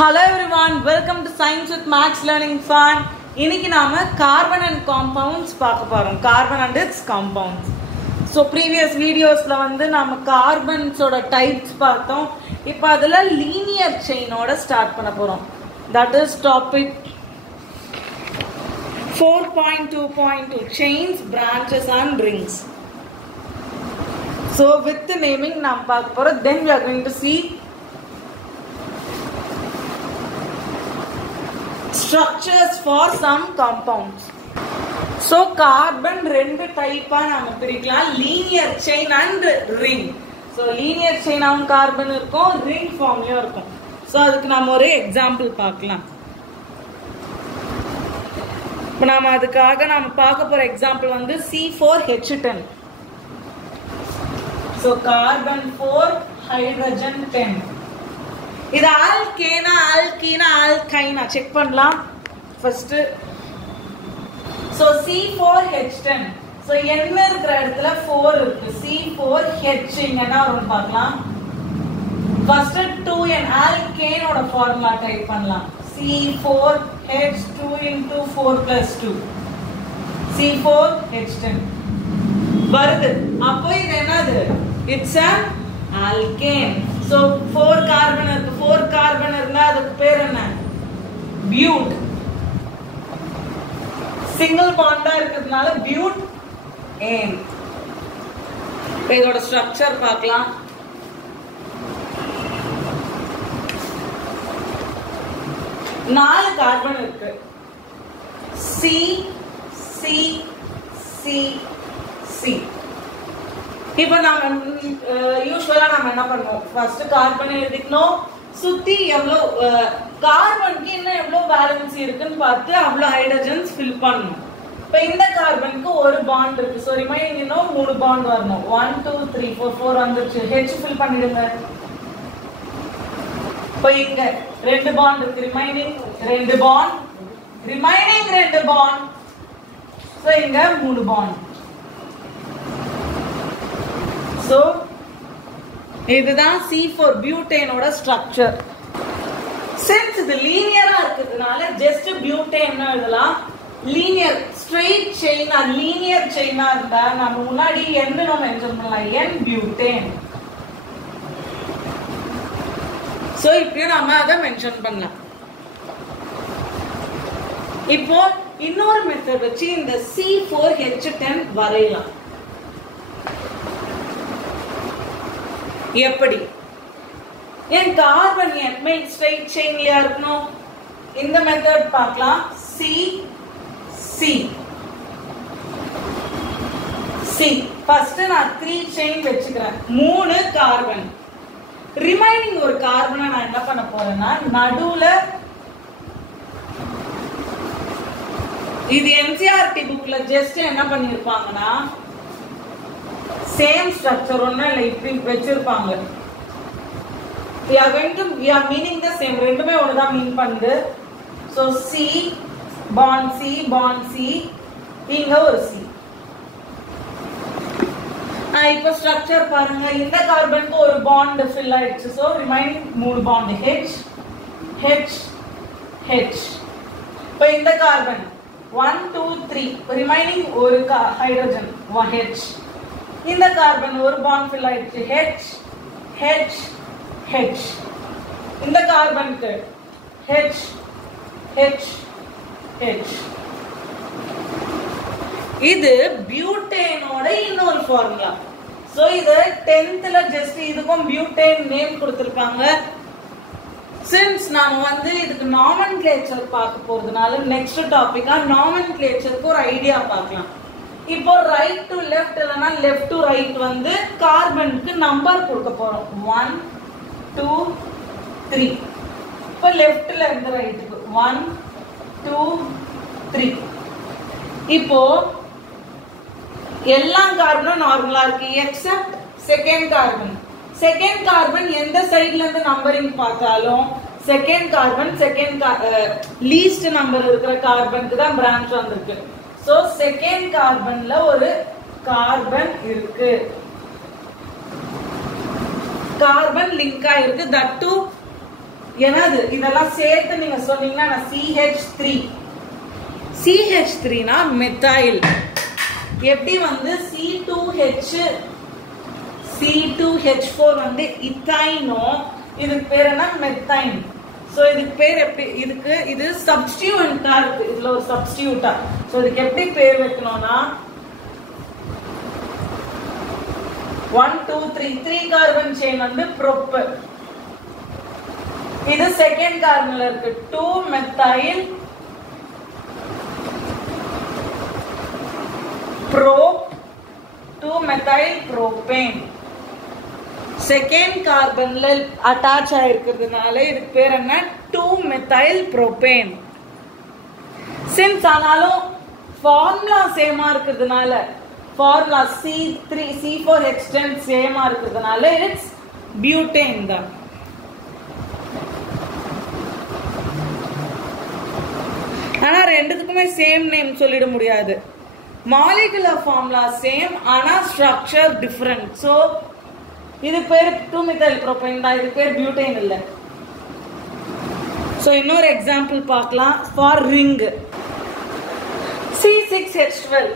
Hello everyone, welcome to Science with Max Learning Fun. இன்னைக்கு நாம carbon and compounds பார்க்க போறோம். Carbon and its compounds. So previous videosல வந்து நாம carbons ஓட types பார்த்தோம். இப்போ அதுல linear chain ஓட start பண்ண போறோம். That is topic 4.2.2 chains, branches and rings. So with the naming நாம பார்க்க போறோம். Then we are going to see structures for some compounds. So carbon ரெண்டு டைப்பா நாம பிரிக்கலாம், linear chain and ring. So linear chain ஆவும் carbon இருக்கும், ring formலயும் இருக்கும். So அதுக்கு நாம ஒரு எக்ஸாம்பிள் பார்க்கலாம். இப்போ நாம அதுக்காக நாம பார்க்க போற எக்ஸாம்பிள் வந்து C4H10. So carbon 4, hydrogen 10. இது ஆல்கேனா ஆல்கீனா ஆல்கைனா செக் பண்ணலாம் ஃபர்ஸ்ட். So C4H10. சோ என்ன இருக்கிற இடத்துல 4 இருக்கு. C4H இங்க என்ன வரும் பார்க்கலாம். ஃபர்ஸ்ட் 2n ஆல்கேனோட ஃபார்முலா டைப் பண்ணலாம். C4H 2 into 4 plus 2. C4H10 வருது. அப்போ இது என்னது? It's an alkane. So 4 carbon இருக்கு. 4 carbon இருந்தா அதுக்கு பேர் என்ன? பியூட். சிங்கிள் பாண்டா இருக்கிறதுனால பியூட் ஏன். இதோட ஸ்ட்ரக்சர் பார்க்கலாம். நாலு கார்பன் இருக்கு. C C C C. இப்போ நாம யூசுவலா நாம என்ன பண்ணுவோம், ஃபர்ஸ்ட் கார்பன் எழுதிக்கணும், சுத்தி எவ்வளவு கார்பனுக்கு இன்னும் எவ்வளவு வேலன்ஸ் இருக்குன்னு பார்த்து அவ்வளவு ஹைட்ரஜன்ஸ் ஃபில் பண்ணணும். இப்போ இந்த கார்பனுக்கு ஒரு பாண்ட் இருக்கு. ஸோ ரிமைனிங் இன்னும் 3 பாண்ட் வரணும். 1 2 3 4 4 வந்துருச்சு. H ஃபில் பண்ணிடுங்க. இப்போ இங்க 2 பாண்ட் இருக்கு. Remaining 2 bond, remaining 2 bond. So இங்க 3 பாண்ட். So இதுதான் C4 பியூட்டேனோட ஸ்ட்ரக்சர். since இது லீனியரா இருக்கிறதுனால ஜஸ்ட் பியூட்டேன் எழுதலாம். Linear straight chain or linear செயினா இருந்தா நம்ம முன்னாடி என்ன மென்ஷன் பண்ணலாம், N பியூட்டேன். சோ இப்படி நாம அதை மென்ஷன் பண்ணலாம். இப்போ இன்னொரு மெத்தட் வச்சு இந்த C4H10 வரையலாம். எப்படி? ஏன் கார்பன் எப்பவுமே ஸ்ட்ரெயிட் செயின்லயா இருக்கணும்? இந்த மெத்தட் பார்க்கலாம். C C C. ஃபர்ஸ்ட் நான் 3 செயின் வெச்சுக்கிறேன். 3 கார்பன். ரிமைனிங் ஒரு கார்பனை நான் என்ன பண்ண போறேன்னா நடுவுல, இது NCERT புக்ல ஜஸ்ட் என்ன பண்ணிருப்பாங்கன்னா சேம் ஸ்ட்ரக்சர் ஒண்ணு இல்ல இப்படி வெச்சிருப்பாங்க. we are meaning the same. ரெண்டுமே ஒண்ணுதான் மீன் பண்ணுது. so C bond C இங்க ஒரு C. இப்போ ஸ்ட்ரக்சர் பாருங்க. இந்த கார்பனுக்கு ஒரு பாண்ட் ஃபில் ஆயிடுச்சு. so remaining 3 bond H H H. இப்போ இந்த கார்பன் 1 2 3 ரிமைனிங் ஒரு ஹைட்ரஜன் H. இந்த கார்பன் ஒரு பாண்ட் ஃபில் ஆயிடுச்சு. H H H. இந்த கார்பனுக்கு H H H. இது பியூட்டேனோட இன்னொரு ஃபார்முலா. சோ இது 10thல ஜஸ்ட் இதுக்கும் பியூட்டேன் நேம் கொடுத்திருப்பாங்க. since நாம வந்து இதுக்கு நாமென்க்ளேச்சர் பார்க்க போறதுனால நெக்ஸ்ட் டாபிக்கா நாமென்க்ளேச்சருக்கு ஒரு ஐடியா பார்க்கலாம். இப்போ ரைட் டு லெஃப்ட் இல்லனா லெஃப்ட் டு ரைட் வந்து கார்பனுக்கு நம்பர் கொடுக்க போறோம். 1 2 3. இப்போ லெஃப்ட்ல இருந்து ரைட்டுக்கு 1 2 3. இப்போ எல்லா கார்பனும் நார்மலா இருக்கு except second carbon. Second carbon எந்த சைடுல இருந்து நம்பரிங் பார்த்தாலும் செகண்ட் கார்பன் லீஸ்ட் நம்பர் இருக்கிற கார்பனுக்கு தான் பிரான்ச் வந்திருக்கு. சோ செகண்ட் கார்பன்ல ஒரு கார்பன் இருக்கு. கார்பன் லிங்க் ஆயிருக்கு. தட் டு என்னது இதெல்லாம் சேர்த்து நீங்க சொன்னீங்கன்னா நான் CH3 CH3 னா மெத்தைல். எப்படி வந்து C2H4 வந்து இத்தைனோ இதுக்கு பேர் என்ன மெத்தைன். சோ இதுக்கு பேர் எப்படி இதுக்கு இது சப்ஸ்டிட்யூட்டா இருக்கு. இதுல ஒரு சப்ஸ்டிட்யூட்டா. சோ இதுக்கு எப்படி பேர் வைக்கணும்னா 1 2 3 கார்பன் செயின் வந்து ப்ரோப். இது செகண்ட் கார்பன்ல இருக்கு 2 methyl prop 2 methyl propane. Second கார்பன்ல அட்டாச் ஆயிருக்கிறதுனால இதுக்கு பேர் என்ன 2 methyl propane. சின்ஸ் ஆனாலும் ஃபார்முலா சேமா இருக்கிறதுனால ஃபார்முலா C4H10 சேமா இருக்கிறதுனால இட்ஸ் பியூட்டேன் தான். ஆனா ரெண்டுத்துக்குமே சேம் நேம் சொல்லிட முடியாது. மாலிகுலர் ஃபார்முலா சேம் ஆனா ஸ்ட்ரக்சர் டிஃபரண்ட். சோ இது பேர் 2 methyl propane தான். இது பேர் பியூட்டேன் இல்ல. சோ இன்னொரு எக்ஸாம்பிள் பார்க்கலாம். For ring C6H12.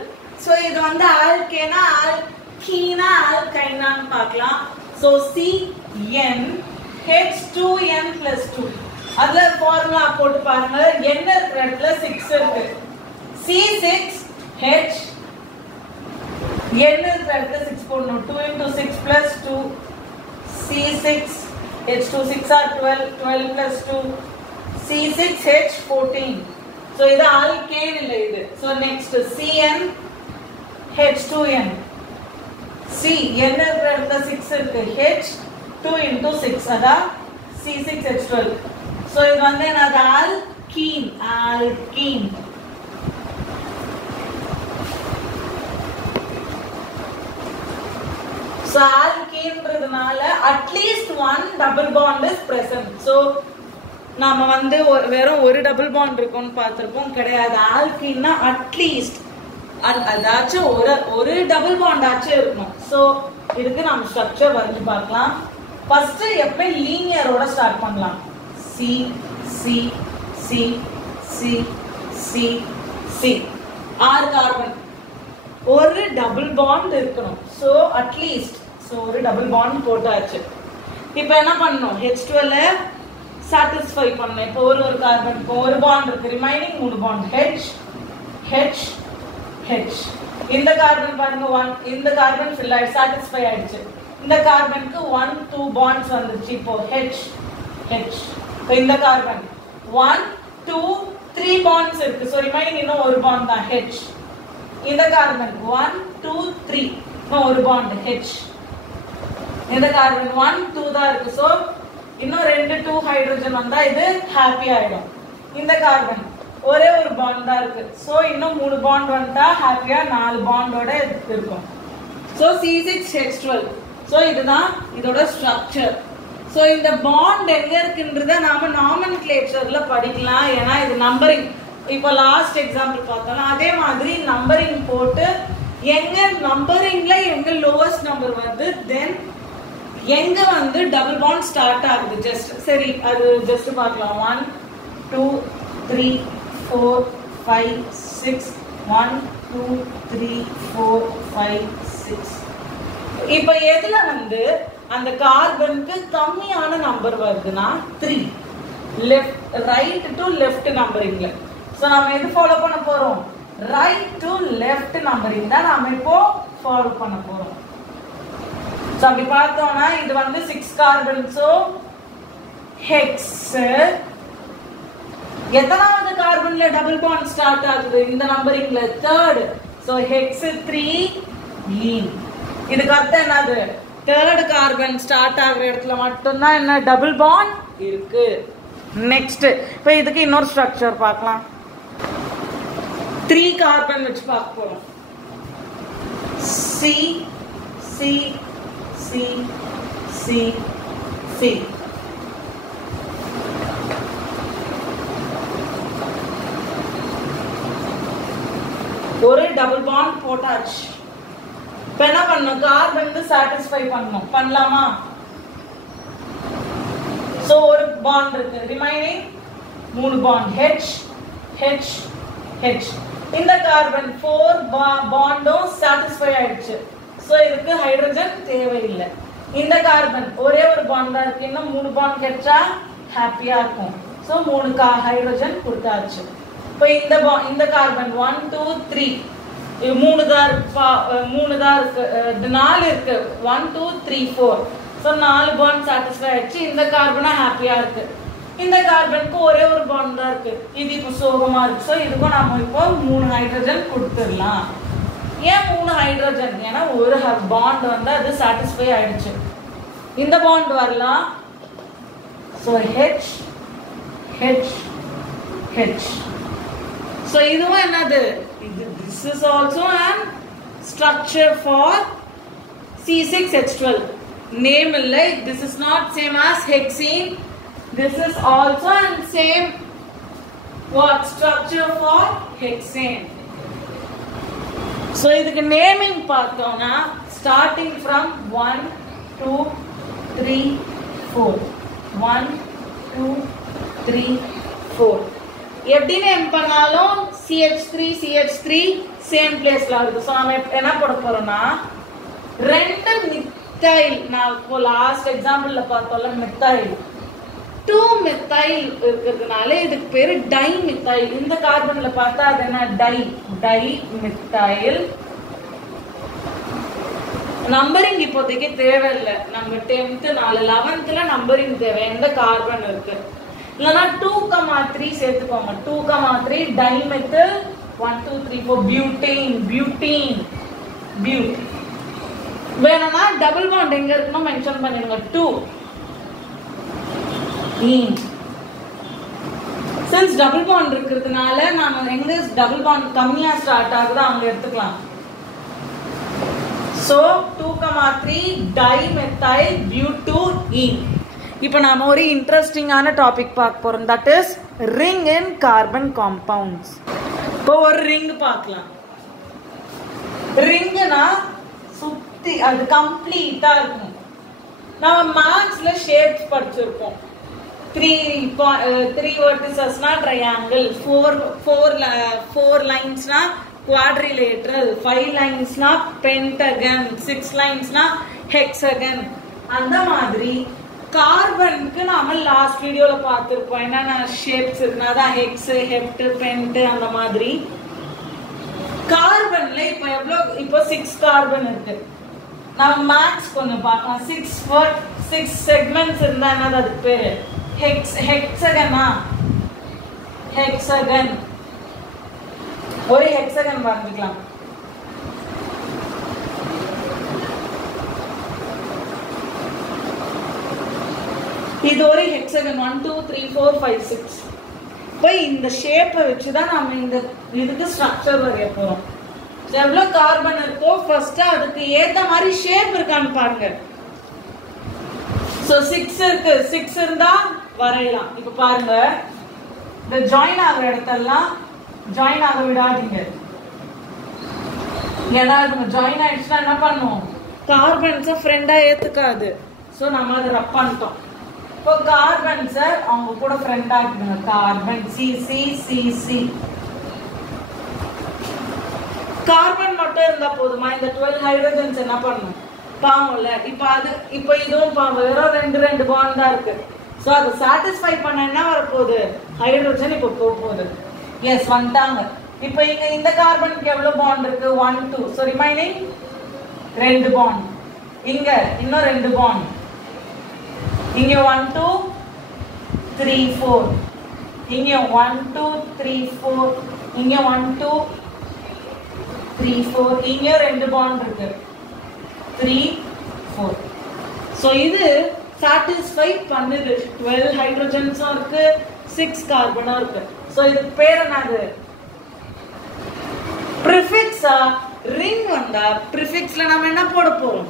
சோ இது வந்து ஆல்கேனா ஆல்கீனா ஆல்கைனான்னு பார்க்கலாம். சோ CnH2n+2 அதுல ஃபார்முலா போட்டு பாருங்க. n இருக்கிற இடத்துல 6 இருக்கு. C6H n இருக்கிற இடத்துல 6 போடணும். 2 into 6 plus 2 C6H2 6 are 12 12 plus 2 C6H14. so இது ஆல்கேன் இல்ல இது. so next CnH2n C n இருக்கிற இடத்துல 6 இருக்கு. H 2 into 6 அதான் C6H12. so இது வந்து என்னது alkene alkene. so ஆல்கீன்றதுனால at least one double bond is present. so நாம வந்து வெறும் ஒரு டபுள் பாண்ட் இருக்கும்னு பார்த்திருப்போம். கிடையாது. ஆல்கீன்னா அட்லீஸ்ட் அதாச்சும் ஒரு டபுள் பாண்ட் ஆச்சும் இருக்கணும். சோ இதுக்கு நம்ம ஸ்ட்ரக்சர் வரைஞ்சு பார்க்கலாம். ஃபர்ஸ்ட் எப்பவும் லீனியரோட ஸ்டார்ட் பண்ணலாம். C C C C C C 6 carbon ஒரு டபுள் பாண்ட் இருக்கணும். சோ அட்லீஸ்ட் ஒரு டபுள் பாண்ட் போட்டாச்சு. இப்போ என்ன பண்ணணும்? H12 சாட்டிஸ்ஃபை பண்ணணும். இப்போ ஒரு கார்பன் இப்போ ஒரு பாண்ட் இருக்கு. Remaining 3 bond H H H. இந்த கார்பன் பாருங்க 1 இந்த கார்பன் ஃபில் ஆயிடுச்சு சாட்டிஸ்ஃபை ஆயிடுச்சு. இந்த கார்பனுக்கு 1 2 பாண்ட்ஸ் வந்துருச்சு. இப்போ H H. இந்த கார்பன் 1 2 3 பாண்ட்ஸ் இருக்கு. சோ ரிமைனிங் இன்னும் ஒரு பாண்ட் தான் H. இந்த கார்பன் 1 2 3 இன்னும் ஒரு பாண்ட் H. இந்த கார்பன் 1 2 தான் இருக்கு. சோ இன்னும் 2 ஹைட்ரஜன் வந்தா இது ஹாப்பி ஆயிடும். இந்த கார்பன் ஒரே ஒரு பாண்ட் தான் இருக்கு. சோ இன்னும் 3 பாண்ட் வந்தா ஹாப்பியா 4 பாண்டோட இருக்கும். So C6H12. சோ இதுதான் இதோட ஸ்ட்ரக்சர். சோ இந்த பாண்ட் எங்க இருக்குன்றத நாம நாமென்க்ளேச்சர்ல படிக்கலாம். ஏன்னா இது நம்பரிங். இப்போ லாஸ்ட் எக்ஸாம்பிள் பார்த்தோம்னா அதே மாதிரி நம்பரிங் போட்டு எங்க நம்பரிங்ல எங்க லோவஸ்ட் நம்பர் வருது தென் எங்க வந்து டபுள் பாண்ட் ஸ்டார்ட் ஆகுது ஜஸ்ட் சரி அது ஜஸ்ட் பார்க்கலாம். 1 2 3 4 5 6 1 2 3 4 5 6. இப்போ எதுல வந்து அந்த கார்பனுக்கு கம்மியான நம்பர் வருதுன்னா 3 லெஃப்ட் ரைட் டு லெஃப்ட் நம்பரிங்ல. சோ நாம எது ஃபாலோ பண்ண போறோம்? ரைட் டு லெஃப்ட் நம்பரிங் தான் நாம இப்போ ஃபாலோ பண்ண போறோம். சோ அப்படி பார்த்தோம்னா இது வந்து 6 கார்பன். சோ ஹெக்ஸ் எத்தனாவது கார்பன்ல டபுள் பாண்ட் ஸ்டார்ட் ஆகுது? இந்த நம்பரிங்ல 3rd. So hex 3 lean. இதுக்கு அர்த்தம் என்னது? 3rd கார்பன் ஸ்டார்ட் ஆகுற இடத்துல மட்டும்தான் என்ன டபுள் பாண்ட் இருக்கு. நெக்ஸ்ட் இப்போ இதுக்கு இன்னொரு ஸ்ட்ரக்சர் பார்க்கலாம். 3 கார்பன் வச்சு பார்க்க போறோம். C C C C C. ஒரு டபுள் பாண்ட் போட்டாச்சு. இப்போ என்ன பண்ணணும்? கார்பன் சாட்டிஸ்ஃபை பண்ணணும். பண்ணலாமா? சோ ஒரு பாண்ட் இருக்கு. Remaining 3 bond H H H. இந்த கார்பன் 4 பாண்டும் சாட்டிஸ்ஃபை ஆயிடுச்சு. சோ இதுக்கு ஹைட்ரஜன் தேவையில்லை. இந்த கார்பன் ஒரே ஒரு பாண்ட் தான் இருக்கு. இன்னும் 3 பாண்ட் கிடைச்சா ஹாப்பியா இருக்கும். சோ 3 ஹைட்ரஜன் கொடுத்தாச்சு. இப்போ இந்த கார்பன் 1 2 3 இது 3 தான் இருக்கு. 4 இருக்கு. 1 2 3 4. சோ 4 பாண்ட் சாட்டிஸ்ஃபை ஆயிடுச்சு. இந்த கார்பனா ஹாப்பியா இருக்கு. இந்த கார்பனுக்கு ஒரே ஒரு பாண்ட் தான் இருக்கு. இது இப்போ சோகமா இருக்கு. சோ இதுக்கும் நாம இப்போ 3 ஹைட்ரஜன் கொடுத்துடலாம். ஏன் 3 ஹைட்ரஜன்? ஏன்னா ஒரு பாண்ட் வந்து அது சாட்டிஸ்ஃபை ஆயிடுச்சு. இந்த பாண்ட் வரலாம். So H H H. So இதுவும் என்னது? This is also an structure for C6H12. Name இல்லை. This is not same as hexene. This is also an same what structure for hexane. So இதுக்கு naming பார்த்தோம்னா starting from 1 2 3 4 1 2 3 4. எப்படி name பண்ணாலும் CH3 same பிளேஸ்ல வருது. So நம்ம என்ன போட போறோம்னா 2 மித்தைல். நான் இப்போ லாஸ்ட் எக்ஸாம்பிள்ல பார்த்தோம்ல மித்தைல் 2 மித்தைல் இருக்கிறதுனால இதுக்கு பேரு டை மித்தைல். இந்த கார்பன்ல பார்த்தா அது என்ன? Tie methyl. நம்பரிங் இப்போதைக்கு தேவையில்லை. நம்ம 10th 11th நம்பரிங் தேவை. எந்த கார்பன் இருக்கு இல்லனா 2,3 சேர்த்துக்கோங்க. 2,3 டைமெத்தில் 1 2 3 4 பியூட்டேன். வேணும்னா டபுள் பாண்ட் எங்க இருக்குன்னு மென்ஷன் பண்ணிடுங்க. 2 ஈன். சின்ஸ் டபுள் பாண்ட் இருக்கிறதுனால நாம எங்க டபுள் பாண்ட் கம்மியா ஸ்டார்ட் ஆகுதோ அங்க எடுத்துக்கலாம். So 2,3 dimethyl butene. இப்போ நாம ஒரு இன்ட்ரெஸ்டிங்கான டாபிக் பார்க்க போறோம். That is ring in carbon compounds. இப்போ ஒரு ரிங் பார்க்கலாம். ரிங்னா சுத்தி அது கம்ப்ளீட்டா இருக்கும். நாம மேத்ஸ்ல ஷேப்ஸ் படிச்சிருப்போம். 3 வெர்டிசஸ்னா ட்ரையாங்கிள், 4 லைன்ஸ்னா quadrilateral, 5 linesனா pentagon, 6 linesனா hexagon. அந்த மாதிரி கார்பனுக்கு நாம லாஸ்ட் வீடியோல பார்த்திருப்போம். என்னென்ன ஷேப்ஸ் இருக்குன்னா அதான் ஹெக்ஸ், ஹெப்ட், பென்ட் அந்த மாதிரி. கார்பன்ல இப்போ 6 கார்பன் இருக்கு. நம்ம மேக்ஸ் கொஞ்சம் பார்க்கலாம். 6 செக்மெண்ட்ஸ் இருந்தா என்னது அதுக்கு பேரு? ஹெக்ஸகனா? ஹெக்ஸகன். ஒரு ஹெக்ஸகன் வரைஞ்சிக்கலாம். இது ஒரு ஹெக்ஸகன். 1 2 3 4 5 6. இப்போ இந்த ஷேப்பை வச்சுதான் நாம இந்த இதுக்கு ஸ்ட்ரக்சர் வரைய போறோம். எவ்வளவு கார்பன் இருக்கோ ஃபர்ஸ்ட் அதுக்கு ஏத்த மாதிரி ஷேப் இருக்கான்னு பாருங்க. சோ 6 இருக்கு. 6 இருந்தா வரையலாம். இப்ப பாருங்க, இந்த ஜாயின் ஆகிற இடத்தெல்லாம் ஜாயின் ஆக விடாதீங்க. ஏன்னா அது ஜாயின் ஆயிடுச்சுன்னா என்ன பண்ணுவோம்? கார்பன்ஸை ஃப்ரெண்டா ஏத்துக்காது. சோ நம்ம அதை ரப் பண்ணிட்டோம். இப்போ கார்பன்ஸை அவங்க கூட ஃப்ரெண்டா ஆக்கிடுங்க. Carbon CC. கார்பன் மட்டும் இருந்தா போதுமா? இந்த 12 ஹைட்ரஜன்ஸ் என்ன பண்ணும்? பாவம் இல்ல. இப்போ இதுவும் பாவம். வெறும் 2 பாண்ட் தான் இருக்கு. சோ அதை சாட்டிஸ்ஃபை பண்ண என்ன வரப்போகுது? ஹைட்ரஜன் இப்போ போகுது. எஸ் வந்துட்டாங்க. இப்போ இங்க இந்த கார்பனுக்கு எவ்வளவு பாண்ட் இருக்கு? 1 2. So remaining 2 bond. இங்க இன்னும் 2 பாண்ட். இங்க 1 2 3 4. இங்க 1 2 3 4. இங்க 1 2 3 4. இங்க 2 பாண்ட் இருக்கு. 3 4. சோ இது சாட்டிஸ்ஃபை பண்ணுது. 12 ஹைட்ரஜன்ஸும் இருக்கு, 6 கார்பனும் இருக்கு. சோ இதுக்கு பேர் என்னது? ப்ரிஃபிக்ஸா? ரிங் வந்தா ப்ரிஃபிக்ஸ்ல நாம என்ன போட போறோம்?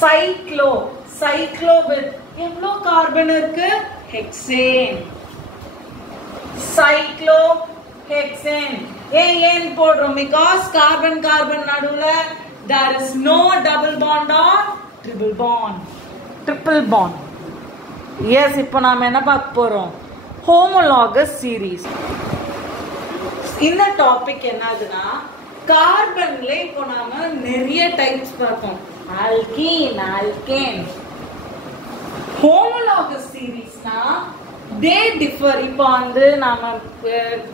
சைக்ளோ. சைக்ளோ வித் எவ்வளவு கார்பன் இருக்கு? ஹெக்சேன். Cyclo hexane. ஏன் போடுறோம்? பிகாஸ் கார்பன் நடுவுல there is no double bond or triple bond. Yes, இப்போ நாம என்ன பார்க்க போறோம்? Homologous series. இந்த டாபிக் என்னதுன்னா, கார்பன்ல இப்போ நாம நிறைய டைப்ஸ் பார்த்தோம். Alkene, alkane. ஹோமோலாகஸ் சீரீஸ்னா they differ. இப்போ வந்து நாம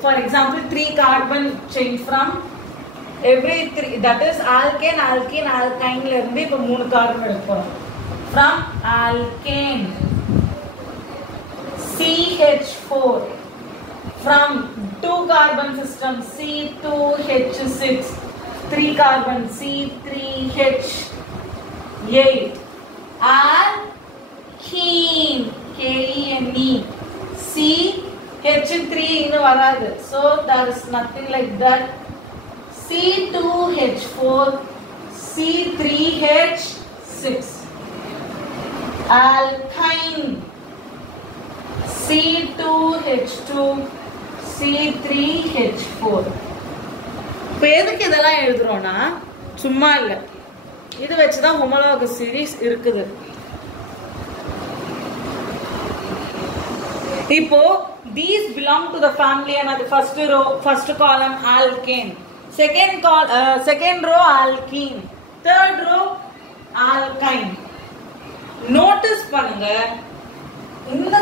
for example 3 carbon chain from every 3, that is alkane, alkene, alkyne ல இருந்து இப்போ 3 கார்பன் எடுப்போம். from alkane CH4, from 2 carbon system C2H6, 3 carbon C3H8, alkene KENE CH3 இன்னும் வராது, so there is nothing like that. C2H4 C3H6, alkyne C2H2 C3H4. இப்போ எதுக்கு இதெல்லாம் எழுதுறோம்னா, சும்மா இல்லை, இது வச்சுதான் ஹோமோலாகஸ் சீரீஸ் இருக்குது. இப்போ these belong to the family and the first row, first column alkane, second row alkene, third row alkyne. notice பண்ணுங்க, இந்த